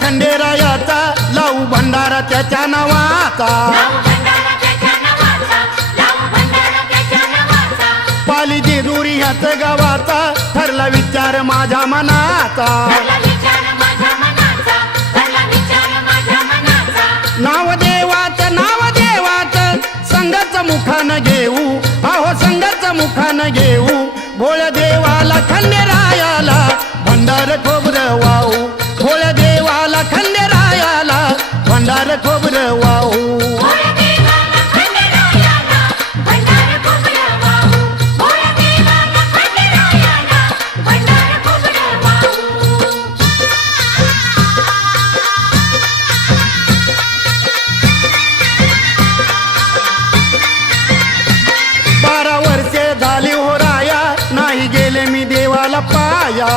खंडेरायाचा लावू भंडारा त्याच्या नावाचा पाली जेजुरी ह्याच गावाचा ठरला विचार माझ्या मनाचा नाव देवाचं संघाचं मुखानं घेऊ अहो संघाचं मुखानं घेऊ भोळ्या देवाला खंडेरायाला भंडार खोबरं वाहू भोळ्या देवाला खंडेरायाला भंडार खोबरं वाहू झाली हो राया नाही गेले मी देवाला पाया